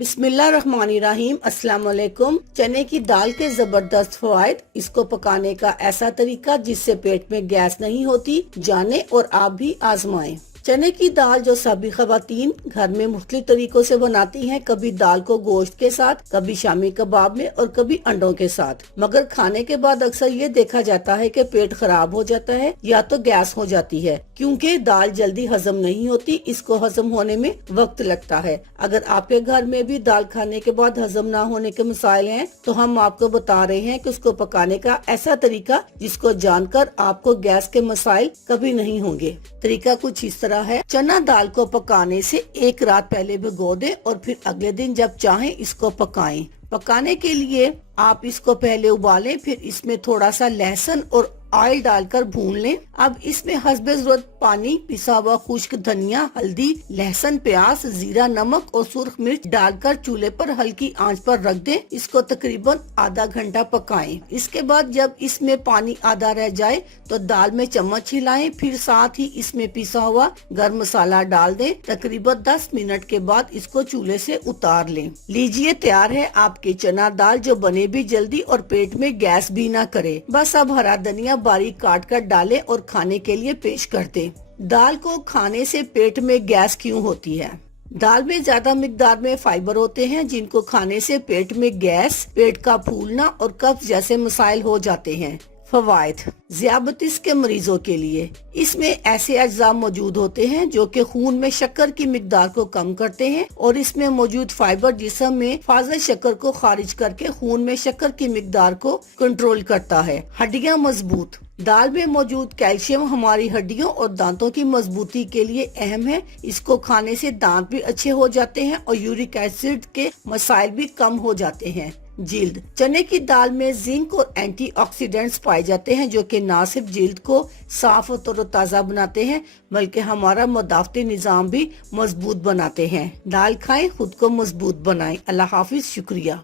बिस्मिल्लाहिर्रहमानिर्रहीम। अस्सलाम वालेकुम। चने की दाल के जबरदस्त फवाइद, इसको पकाने का ऐसा तरीका जिससे पेट में गैस नहीं होती, जाने और आप भी आजमाएं। चने की दाल जो सभी खवातीन घर में मुख्तलिफ तरीकों से बनाती हैं, कभी दाल को गोश्त के साथ, कभी शामी कबाब में और कभी अंडों के साथ, मगर खाने के बाद अक्सर ये देखा जाता है कि पेट खराब हो जाता है या तो गैस हो जाती है, क्योंकि दाल जल्दी हजम नहीं होती। इसको हजम होने में वक्त लगता है। अगर आपके घर में भी दाल खाने के बाद हजम ना होने के मसाइल हैं, तो हम आपको बता रहे हैं कि उसको पकाने का ऐसा तरीका जिसको जानकर आपको गैस के मसाइल कभी नहीं होंगे। तरीका कुछ इस तरह है। चना दाल को पकाने से एक रात पहले भिगो दें और फिर अगले दिन जब चाहें इसको पकाएं। पकाने के लिए आप इसको पहले उबालें, फिर इसमें थोड़ा सा लहसुन और ऑयल डालकर भून लें। अब इसमें हस्बे जरूरत पानी, पिसा हुआ खुश्क धनिया, हल्दी, लहसुन, प्याज, जीरा, नमक और सुर्ख मिर्च डालकर चूल्हे पर हल्की आंच पर रख दें। इसको तकरीबन आधा घंटा पकाएं। इसके बाद जब इसमें पानी आधा रह जाए तो दाल में चम्मच हिलाएं, फिर साथ ही इसमें पिसा हुआ गरम मसाला डाल दें। तकरीबन 10 मिनट के बाद इसको चूल्हे से उतार लें। लीजिए, तैयार है आपकी चना दाल, जो बने भी जल्दी और पेट में गैस भी ना करे। बस अब हरा धनिया बारीक काट कर डालें और खाने के लिए पेश कर दें। दाल को खाने से पेट में गैस क्यों होती है? दाल में ज्यादा मिकदार में फाइबर होते हैं, जिनको खाने से पेट में गैस, पेट का फूलना और कब्ज जैसे मसाइल हो जाते हैं। फवायद: ज़ियाबतीस के मरीजों के लिए इसमें ऐसे अज्जा मौजूद होते हैं जो कि खून में शक्कर की मिकदार को कम करते हैं, और इसमें मौजूद फाइबर जिस्म में फाजिल शक्कर को खारिज करके खून में शक्कर की मिकदार को कंट्रोल करता है। हड्डियां मजबूत: दाल में मौजूद कैल्शियम हमारी हड्डियों और दांतों की मजबूती के लिए अहम है। इसको खाने से दांत भी अच्छे हो जाते हैं और यूरिक एसिड के मसाइल भी कम हो जाते हैं। जिल्द: चने की दाल में जिंक और एंटीऑक्सीडेंट्स पाए जाते हैं, जो कि न सिर्फ जिल्द को साफ और तरोताजा बनाते हैं, बल्कि हमारा मुदाफती निजाम भी मजबूत बनाते हैं। दाल खाएं, खुद को मजबूत बनाएं। अल्लाह हाफिज। शुक्रिया।